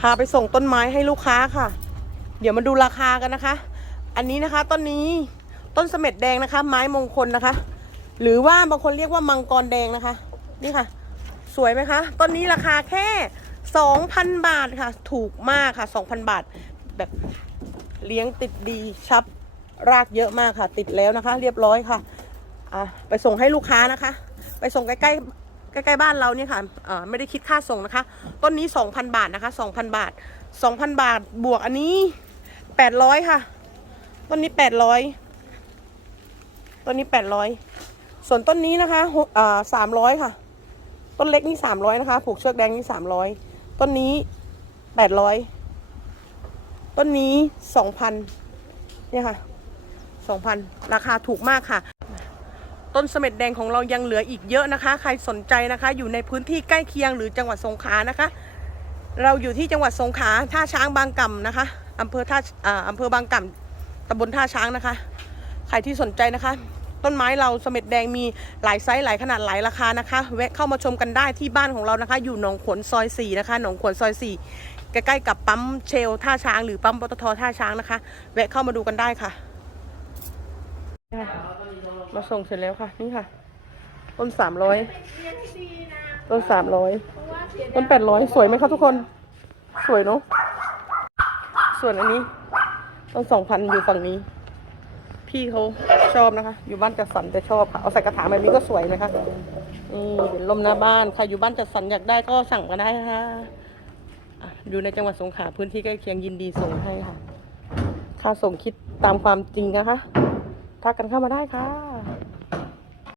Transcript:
พาไปส่งต้นไม้ให้ลูกค้าค่ะ เดี๋ยวมาดูราคากันนะคะ อันนี้นะคะต้นนี้ต้นเสม็ดแดงนะคะ ไม้มงคลนะคะ หรือว่าบางคนเรียกว่ามังกรแดงนะคะ นี่ค่ะ สวยไหมคะต้นนี้ราคาแค่2,000บาทค่ะ ถูกมากค่ะ2,000บาท แบบเลี้ยงติดดีชับรากเยอะมากค่ะ ติดแล้วนะคะ เรียบร้อยค่ะอะไปส่งให้ลูกค้านะคะ ไปส่งใกล้ๆ ใกล้ๆบ้านเราเนี่ยค่ะไม่ได้คิดค่าส่งนะคะ ต้นนี้ 2,000 บาทนะคะ 2,000 บาท 2,000 บาทบวกอันนี้ 800 ค่ะ ต้นนี้ 800 ต้นนี้ 800 ส่วนต้นนี้นะคะหกอ่า300ค่ะ ต้นเล็กนี่ 300 นะคะ ผูกเชือกแดงนี่ 300 ต้นนี้ 800 ต้นนี้ 2,000เนี่ยค่ะ 2,000 ราคาถูกมากค่ะ ต้นเสม็ดแดงของเรายังเหลืออีกเยอะนะคะ ใครสนใจนะคะ อยู่ในพื้นที่ใกล้เคียงหรือจังหวัดสงขลานะคะ เราอยู่ที่จังหวัดสงขลาท่าช้างบางกำนะคะอำเภอท่าอ่าอำเภอบางกำตำบลท่าช้างนะคะ ใครที่สนใจนะคะ ต้นไม้เราเสม็ดแดงมีหลายไซส์หลายขนาดหลายราคานะคะ แวะเข้ามาชมกันได้ที่บ้านของเรานะคะ อยู่หนองขวนซอย4นะคะหนองขวนซอย4ใกล้ๆกับปั๊มเชลท่าช้างหรือปั๊มปตทท่าช้างนะคะ แวะเข้ามาดูกันได้ค่ะ มาส่งเสร็จแล้วค่ะ นี่ค่ะ ต้นสามร้อยต้นสามร้อยต้นแปดร้อยสวยไหมคะทุกคน สวยเนาะส่วนอันนี้ ต้นสองพันอยู่ฝั่งนี้ พี่เขาชอบนะคะ อยู่บ้านจัดสรรจะชอบค่ะเอาใส่กระถางแบบนี้ก็สวยนะคะนี่เป็นลมหน้าบ้านใครอยู่บ้านจัดสรรอยากได้ก็สั่งมาได้นะคะอะอยู่ในจังหวัดสงขลาพื้นที่ใกล้เคียงยินดีส่งให้ค่ะ ค่าส่งคิดตามความจริงนะคะ ทักกันเข้ามาได้ค่ะ